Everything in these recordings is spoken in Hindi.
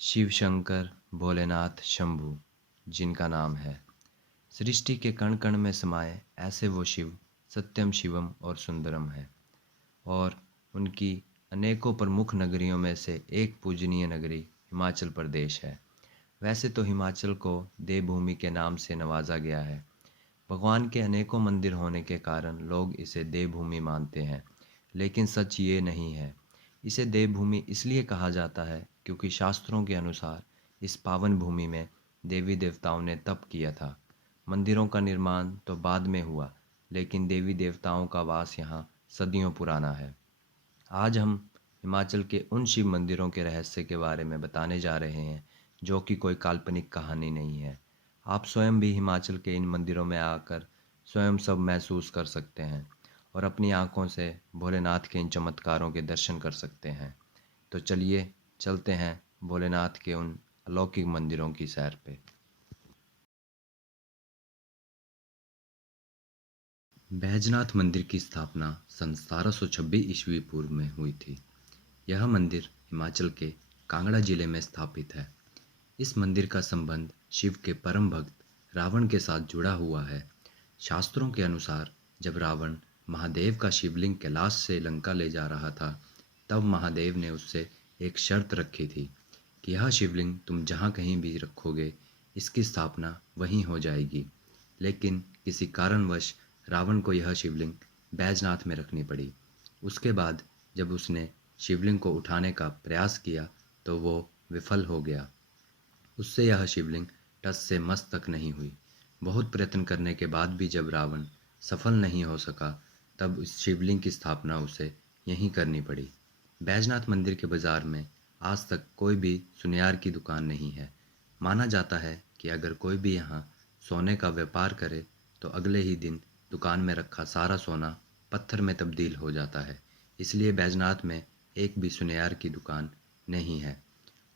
शिव शंकर भोलेनाथ शंभु जिनका नाम है। सृष्टि के कण कण में समाये ऐसे वो शिव सत्यम शिवम और सुंदरम है और उनकी अनेकों प्रमुख नगरियों में से एक पूजनीय नगरी हिमाचल प्रदेश है। वैसे तो हिमाचल को देवभूमि के नाम से नवाजा गया है। भगवान के अनेकों मंदिर होने के कारण लोग इसे देवभूमि मानते हैं, लेकिन सच ये नहीं है। इसे देवभूमि इसलिए कहा जाता है क्योंकि शास्त्रों के अनुसार इस पावन भूमि में देवी देवताओं ने तप किया था। मंदिरों का निर्माण तो बाद में हुआ, लेकिन देवी देवताओं का वास यहाँ सदियों पुराना है। आज हम हिमाचल के उन शिव मंदिरों के रहस्य के बारे में बताने जा रहे हैं, जो कि कोई काल्पनिक कहानी नहीं है। आप स्वयं भी हिमाचल के इन मंदिरों में आकर स्वयं सब महसूस कर सकते हैं और अपनी आंखों से भोलेनाथ के इन चमत्कारों के दर्शन कर सकते हैं। तो चलिए चलते हैं भोलेनाथ के उन अलौकिक मंदिरों की सैर पे। बैजनाथ मंदिर की स्थापना सन 1726 ईस्वी पूर्व में हुई थी। यह मंदिर हिमाचल के कांगड़ा जिले में स्थापित है। इस मंदिर का संबंध शिव के परम भक्त रावण के साथ जुड़ा हुआ है। शास्त्रों के अनुसार जब रावण महादेव का शिवलिंग कैलाश से लंका ले जा रहा था, तब महादेव ने उससे एक शर्त रखी थी कि यह शिवलिंग तुम जहाँ कहीं भी रखोगे, इसकी स्थापना वहीं हो जाएगी। लेकिन किसी कारणवश रावण को यह शिवलिंग बैजनाथ में रखनी पड़ी। उसके बाद जब उसने शिवलिंग को उठाने का प्रयास किया तो वो विफल हो गया। उससे यह शिवलिंग टस से मस तक नहीं हुई। बहुत प्रयत्न करने के बाद भी जब रावण सफल नहीं हो सका, तब इस शिवलिंग की स्थापना उसे यहीं करनी पड़ी। बैजनाथ मंदिर के बाजार में आज तक कोई भी सुनियार की दुकान नहीं है। माना जाता है कि अगर कोई भी यहाँ सोने का व्यापार करे तो अगले ही दिन दुकान में रखा सारा सोना पत्थर में तब्दील हो जाता है। इसलिए बैजनाथ में एक भी सुनियार की दुकान नहीं है।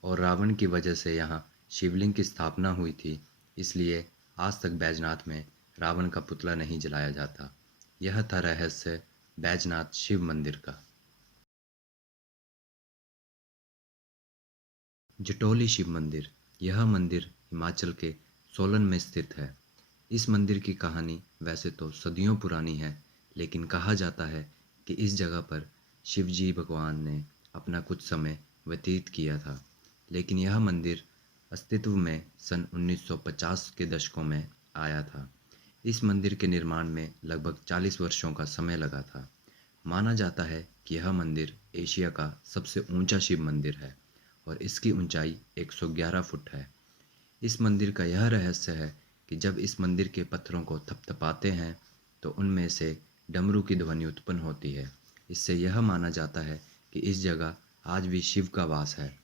और रावण की वजह से यहाँ शिवलिंग की स्थापना हुई थी, इसलिए आज तक बैजनाथ में रावण का पुतला नहीं जलाया जाता। यह था रहस्य बैजनाथ शिव मंदिर का। जटोली शिव मंदिर। यह मंदिर हिमाचल के सोलन में स्थित है। इस मंदिर की कहानी वैसे तो सदियों पुरानी है, लेकिन कहा जाता है कि इस जगह पर शिवजी भगवान ने अपना कुछ समय व्यतीत किया था। लेकिन यह मंदिर अस्तित्व में सन 1950 के दशकों में आया था। इस मंदिर के निर्माण में लगभग 40 वर्षों का समय लगा था। माना जाता है कि यह मंदिर एशिया का सबसे ऊंचा शिव मंदिर है और इसकी ऊंचाई 111 फुट है। इस मंदिर का यह रहस्य है कि जब इस मंदिर के पत्थरों को थपथपाते हैं तो उनमें से डमरू की ध्वनि उत्पन्न होती है। इससे यह माना जाता है कि इस जगह आज भी शिव का वास है।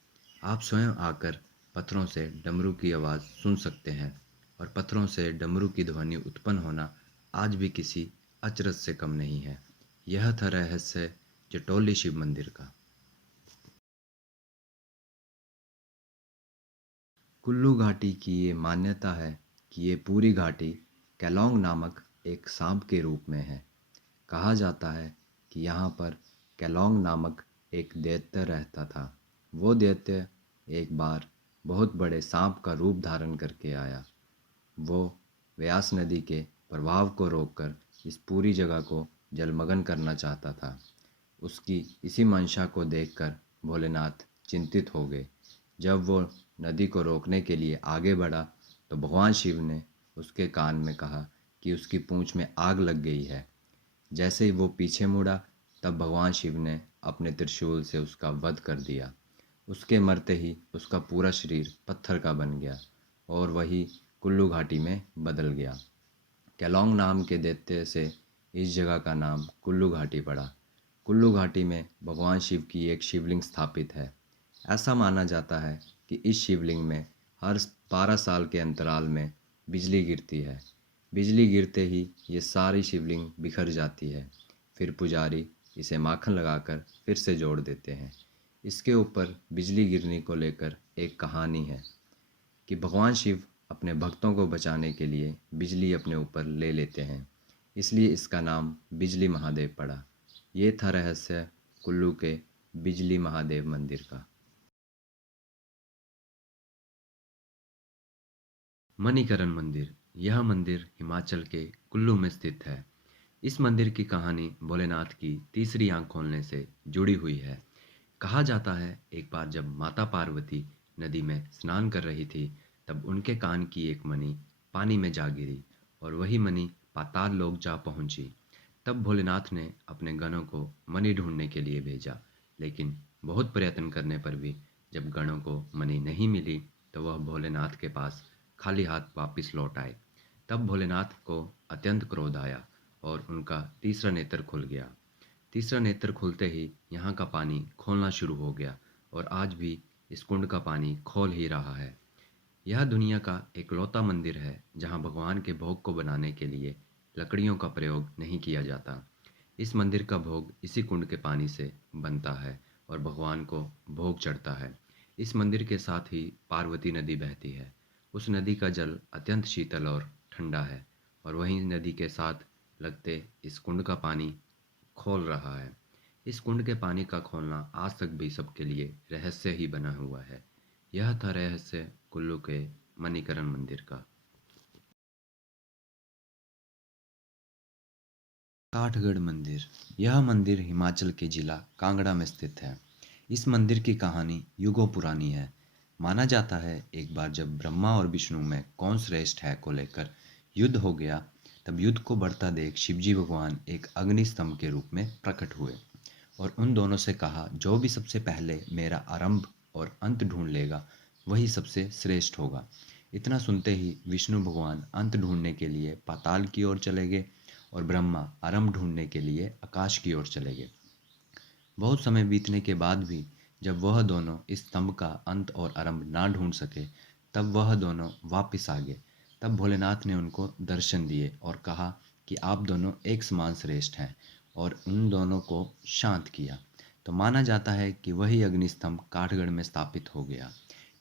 आप स्वयं आकर पत्थरों से डमरू की आवाज़ सुन सकते हैं और पत्थरों से डमरू की ध्वनि उत्पन्न होना आज भी किसी अचरज से कम नहीं है। यह था रहस्य जटोली शिव मंदिर का। कुल्लू घाटी की ये मान्यता है कि ये पूरी घाटी केलोंग नामक एक सांप के रूप में है। कहा जाता है कि यहाँ पर केलोंग नामक एक दैत्य रहता था। वो दैत्य एक बार बहुत बड़े सांप का रूप धारण करके आया। वो व्यास नदी के प्रवाह को रोककर इस पूरी जगह को जलमग्न करना चाहता था। उसकी इसी मंशा को देखकर भोलेनाथ चिंतित हो गए। जब वो नदी को रोकने के लिए आगे बढ़ा तो भगवान शिव ने उसके कान में कहा कि उसकी पूंछ में आग लग गई है। जैसे ही वो पीछे मुड़ा, तब भगवान शिव ने अपने त्रिशूल से उसका वध कर दिया। उसके मरते ही उसका पूरा शरीर पत्थर का बन गया और वही कुल्लू घाटी में बदल गया। केलोंग नाम के दैत्य से इस जगह का नाम कुल्लू घाटी पड़ा। कुल्लू घाटी में भगवान शिव की एक शिवलिंग स्थापित है। ऐसा माना जाता है कि इस शिवलिंग में हर 12 साल के अंतराल में बिजली गिरती है। बिजली गिरते ही ये सारी शिवलिंग बिखर जाती है। फिर पुजारी इसे माखन लगाकर फिर से जोड़ देते हैं। इसके ऊपर बिजली गिरने को लेकर एक कहानी है कि भगवान शिव अपने भक्तों को बचाने के लिए बिजली अपने ऊपर ले लेते हैं, इसलिए इसका नाम बिजली महादेव पड़ा। ये था रहस्य कुल्लू के बिजली महादेव मंदिर का। मणिकरण मंदिर। यह मंदिर हिमाचल के कुल्लू में स्थित है। इस मंदिर की कहानी भोलेनाथ की तीसरी आंख खोलने से जुड़ी हुई है। कहा जाता है एक बार जब माता पार्वती नदी में स्नान कर रही थी, तब उनके कान की एक मणि पानी में जा गिरी और वही मणि पाताल लोक जा पहुंची। तब भोलेनाथ ने अपने गणों को मणि ढूंढने के लिए भेजा, लेकिन बहुत प्रयत्न करने पर भी जब गणों को मणि नहीं मिली, तो वह भोलेनाथ के पास खाली हाथ वापिस लौट आए। तब भोलेनाथ को अत्यंत क्रोध आया और उनका तीसरा नेत्र खुल गया। तीसरा नेत्र खुलते ही यहाँ का पानी खोलना शुरू हो गया और आज भी इस कुंड का पानी खोल ही रहा है। यह दुनिया का एकलौता मंदिर है जहाँ भगवान के भोग को बनाने के लिए लकड़ियों का प्रयोग नहीं किया जाता। इस मंदिर का भोग इसी कुंड के पानी से बनता है और भगवान को भोग चढ़ता है। इस मंदिर के साथ ही पार्वती नदी बहती है। उस नदी का जल अत्यंत शीतल और ठंडा है और वहीं नदी के साथ लगते इस कुंड का पानी खोल रहा है। इस कुंड के पानी का खोलना आज तक भी सबके लिए रहस्य ही बना हुआ है। यह था रहस्य कुल्लू के मणिकरण मंदिर का। काठगढ़ मंदिर। यह मंदिर हिमाचल के जिला कांगड़ा में स्थित है। इस मंदिर की कहानी युगों पुरानी है। माना जाता है एक बार जब ब्रह्मा और विष्णु में कौन श्रेष्ठ है को लेकर युद्ध हो गया, तब युद्ध को बढ़ता देख शिवजी भगवान एक अग्नि स्तंभ के रूप में प्रकट हुए और उन दोनों से कहा, जो भी सबसे पहले मेरा आरंभ और अंत ढूंढ लेगा वही सबसे श्रेष्ठ होगा। इतना सुनते ही विष्णु भगवान अंत ढूंढने के लिए पाताल की ओर चले गए और ब्रह्मा आरंभ ढूंढने के लिए आकाश की ओर चले गए। बहुत समय बीतने के बाद भी जब वह दोनों इस स्तंभ का अंत और आरंभ ना ढूंढ सके, तब वह दोनों वापिस आ गए। तब भोलेनाथ ने उनको दर्शन दिए और कहा कि आप दोनों एक समान श्रेष्ठ हैं और उन दोनों को शांत किया। तो माना जाता है कि वही अग्नि स्तंभ काठगढ़ में स्थापित हो गया।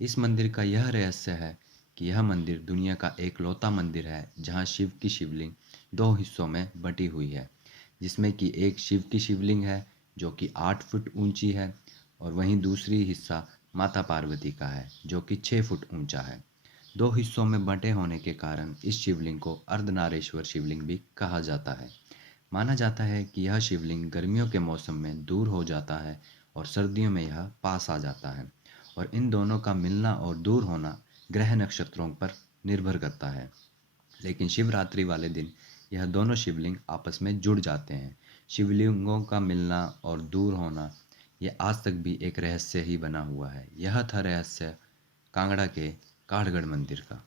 इस मंदिर का यह रहस्य है कि यह मंदिर दुनिया का एकलौता मंदिर है जहाँ शिव की शिवलिंग दो हिस्सों में बटी हुई है, जिसमें कि एक शिव की शिवलिंग है जो कि 8 फुट ऊंची है और वहीं दूसरी हिस्सा माता पार्वती का है जो कि 6 फुट ऊंचा है। दो हिस्सों में बंटे होने के कारण इस शिवलिंग को अर्धनारेश्वर शिवलिंग भी कहा जाता है। माना जाता है कि यह शिवलिंग गर्मियों के मौसम में दूर हो जाता है और सर्दियों में यह पास आ जाता है और इन दोनों का मिलना और दूर होना ग्रह नक्षत्रों पर निर्भर करता है। लेकिन शिवरात्रि वाले दिन यह दोनों शिवलिंग आपस में जुड़ जाते हैं। शिवलिंगों का मिलना और दूर होना ये आज तक भी एक रहस्य ही बना हुआ है। यह था रहस्य कांगड़ा के काठगढ़ मंदिर का।